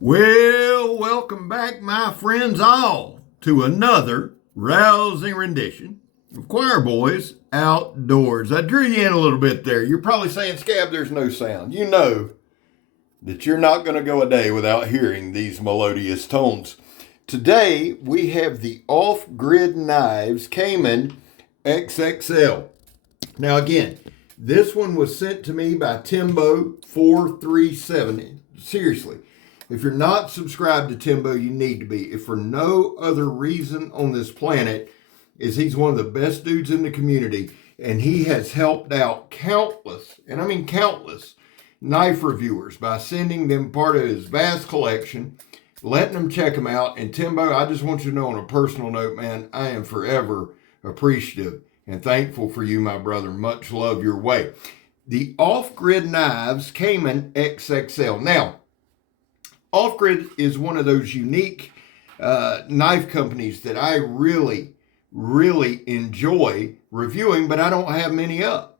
Well, welcome back, my friends all, to another rousing rendition of Choir Boys Outdoors. I drew you in a little bit there. You're probably saying, Scab, there's no sound. You know that you're not going to go a day without hearing these melodious tones. Today, we have the off-grid knives Cayman XXL. Now, again, this one was sent to me by Timbo437. Seriously. If you're not subscribed to Timbo, you need to be. If for no other reason on this planet, is he's one of the best dudes in the community, and he has helped out countless, and I mean countless, knife reviewers by sending them part of his vast collection, letting them check them out. And Timbo, I just want you to know on a personal note, man, I am forever appreciative and thankful for you, my brother. Much love your way. The off-grid knives Cayman XXL. Now, Off-Grid is one of those unique knife companies that I really, really enjoy reviewing, but I don't have many up.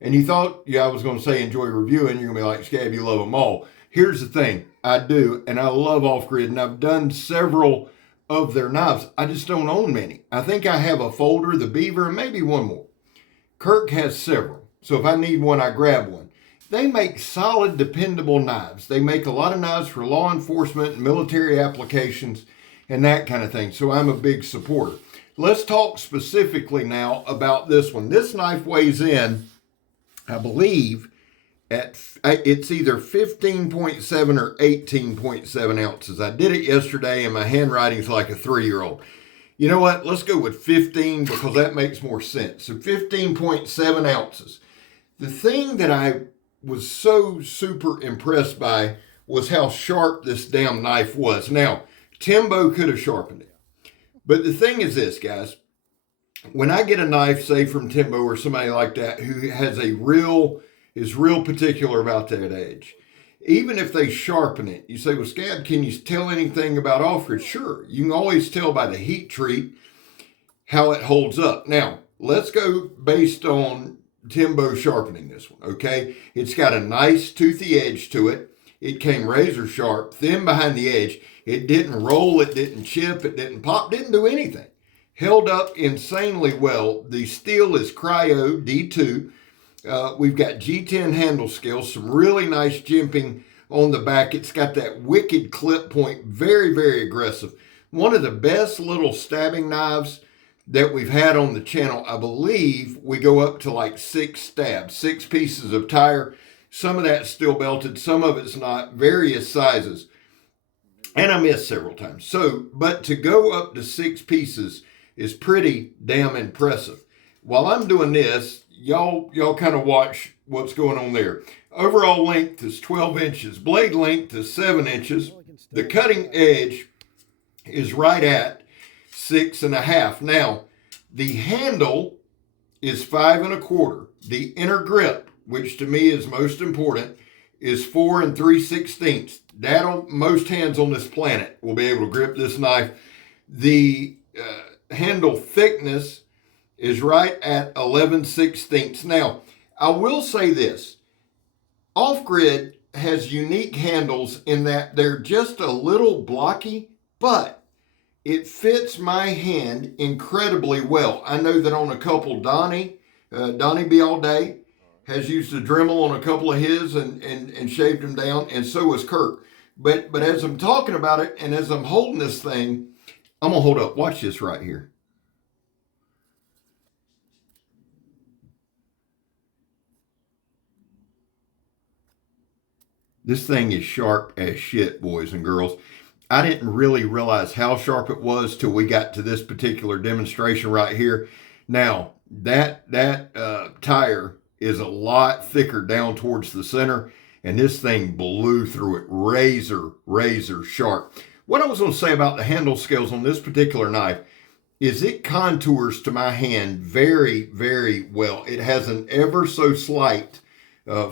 And you thought, I was going to say enjoy reviewing. You're going to be like, Scab, you love them all. Here's the thing. I do, and I love Off-Grid, and I've done several of their knives. I just don't own many. I think I have a folder, the Beaver, and maybe one more. Kirk has several. So if I need one, I grab one. They make solid, dependable knives. They make a lot of knives for law enforcement, military applications, and that kind of thing. So I'm a big supporter. Let's talk specifically now about this one. This knife weighs in, I believe, it's either 15.7 or 18.7 ounces. I did it yesterday, and my handwriting's like a 3-year-old. You know what? Let's go with 15 because that makes more sense. So 15.7 ounces. The thing that I was so super impressed by was how sharp this damn knife was. Now, Timbo could have sharpened it. But the thing is this, guys. When I get a knife, say from Timbo or somebody like that who has is real particular about that edge, even if they sharpen it, you say, well, Scab, can you tell anything about Off-Grid? Sure. You can always tell by the heat treat how it holds up. Now, let's go based on Timbo sharpening this one, okay? It's got a nice toothy edge to it. It came razor sharp, thin behind the edge. It didn't roll, it didn't chip, it didn't pop, didn't do anything. Held up insanely well. The steel is Cryo D2. We've got G10 handle scales, some really nice jimping on the back. It's got that wicked clip point, very, very aggressive. One of the best little stabbing knives that we've had on the channel. I believe we go up to like 6 stabs, 6 pieces of tire. Some of that's still belted, some of it's not, various sizes. And I missed several times. So, but to go up to 6 pieces is pretty damn impressive. While I'm doing this, y'all kind of watch what's going on there. Overall length is 12 inches. Blade length is 7 inches. The cutting edge is right at 6.5. Now, the handle is 5 1/4. The inner grip, which to me is most important, is 4 3/16. Most hands on this planet will be able to grip this knife. The handle thickness is right at 11/16. Now, I will say this. Off-Grid has unique handles in that they're just a little blocky, but it fits my hand incredibly well. I know that on a couple, Donnie Be All Day has used a Dremel on a couple of his and shaved them down, and so has Kirk. But as I'm talking about it and as I'm holding this thing, I'm going to hold up. Watch this right here. This thing is sharp as shit, boys and girls. I didn't really realize how sharp it was till we got to this particular demonstration right here. Now, that tire is a lot thicker down towards the center, and this thing blew through it razor sharp. What I was going to say about the handle scales on this particular knife is it contours to my hand very, very well. It has an ever so slight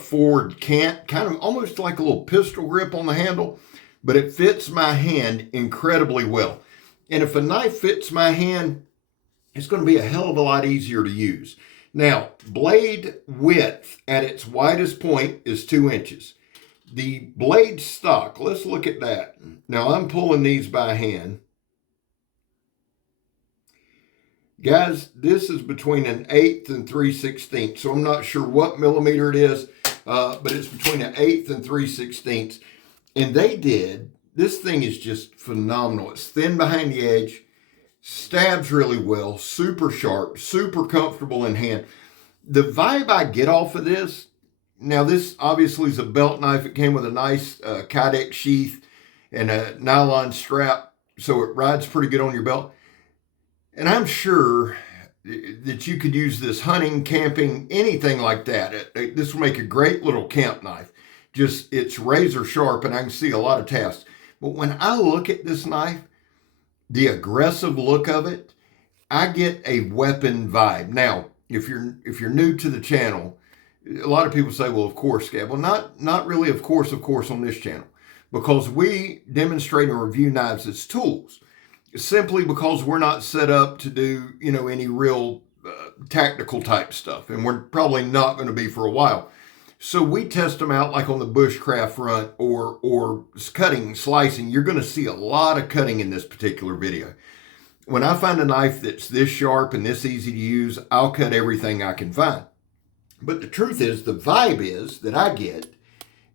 forward cant, kind of almost like a little pistol grip on the handle, but it fits my hand incredibly well. And if a knife fits my hand, it's going to be a hell of a lot easier to use. Now, blade width at its widest point is 2 inches. The blade stock, let's look at that. Now I'm pulling these by hand. Guys, this is between an 1/8 and 3/16. So I'm not sure what millimeter it is, but it's between an 1/8 and 3/16. And this thing is just phenomenal. It's thin behind the edge, stabs really well, super sharp, super comfortable in hand. The vibe I get off of this, now this obviously is a belt knife. It came with a nice Kydex sheath and a nylon strap, so it rides pretty good on your belt. And I'm sure that you could use this hunting, camping, anything like that. This will make a great little camp knife. Just, it's razor sharp and I can see a lot of tasks. But when I look at this knife, the aggressive look of it, I get a weapon vibe. Now, if you're new to the channel, a lot of people say, well, of course, Scab. Well, not really of course on this channel, because we demonstrate and review knives as tools. Simply because we're not set up to do, any real tactical type stuff. And we're probably not going to be for a while. So we test them out like on the bushcraft front or cutting, slicing. You're going to see a lot of cutting in this particular video. When I find a knife that's this sharp and this easy to use, I'll cut everything I can find. But the truth is, the vibe is that I get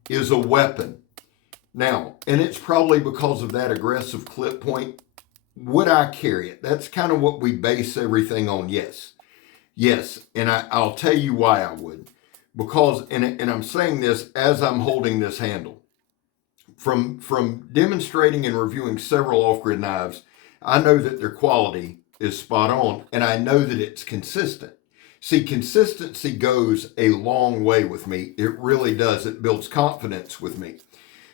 is a weapon. Now, and it's probably because of that aggressive clip point. Would I carry it? That's kind of what we base everything on. Yes. And I'll tell you why I would. Because, and I'm saying this as I'm holding this handle. From demonstrating and reviewing several off-grid knives, I know that their quality is spot on, and I know that it's consistent. See, consistency goes a long way with me. It really does. It builds confidence with me.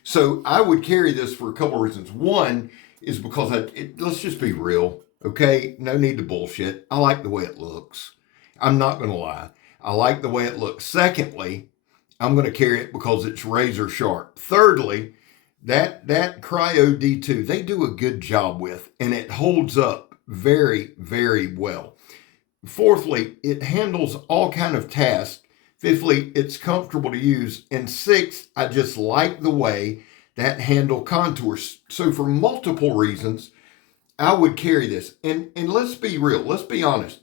So I would carry this for a couple of reasons. One is because let's just be real, okay? No need to bullshit. I like the way it looks. I'm not going to lie. I like the way it looks. Secondly, I'm going to carry it because it's razor sharp. Thirdly, that Cryo D2, they do a good job with, and it holds up very, very well. Fourthly, it handles all kind of tasks. Fifthly, it's comfortable to use. And sixth, I just like the way that handle contours. So for multiple reasons, I would carry this. And let's be real, let's be honest.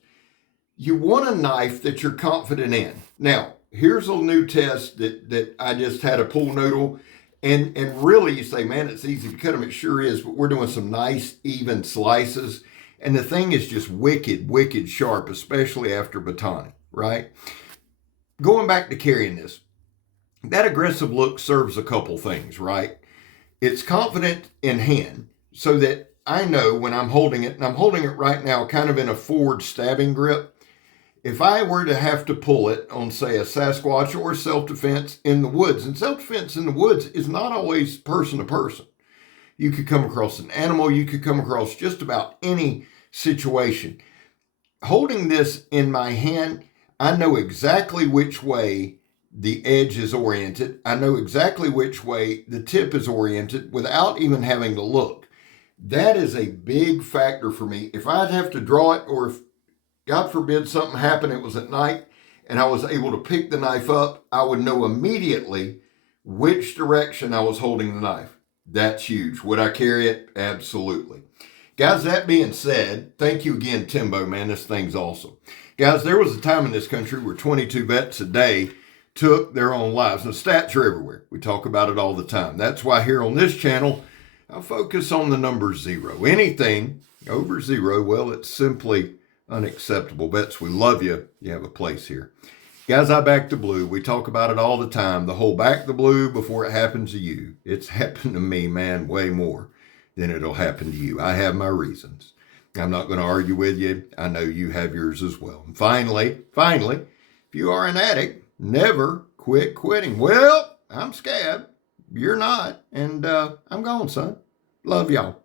You want a knife that you're confident in. Now, here's a new test that I just had a pool noodle. And really you say, man, it's easy to cut them. It sure is, but we're doing some nice even slices. And the thing is just wicked, wicked sharp, especially after batoning, right? Going back to carrying this, that aggressive look serves a couple things, right? It's confident in hand so that I know when I'm holding it, and I'm holding it right now kind of in a forward stabbing grip. If I were to have to pull it on, say, a Sasquatch or self-defense in the woods, and self-defense in the woods is not always person to person. You could come across an animal, you could come across just about any situation. Holding this in my hand, I know exactly which way the edge is oriented. I know exactly which way the tip is oriented without even having to look. That is a big factor for me. If I'd have to draw it, or if, God forbid, something happened, it was at night, and I was able to pick the knife up, I would know immediately which direction I was holding the knife. That's huge. Would I carry it? Absolutely. Guys, that being said, thank you again, Timbo, man. This thing's awesome. Guys, there was a time in this country where 22 vets a day took their own lives. And the stats are everywhere. We talk about it all the time. That's why here on this channel, I focus on the number 0. Anything over 0, well, it's simply unacceptable. Vets, we love you. You have a place here. Guys, I back the blue. We talk about it all the time. The whole back the blue before it happens to you. It's happened to me, man, way more than it'll happen to you. I have my reasons. I'm not going to argue with you. I know you have yours as well. And finally, if you are an addict, never quit quitting. Well, I'm Scab. You're not. And I'm gone, son. Love y'all.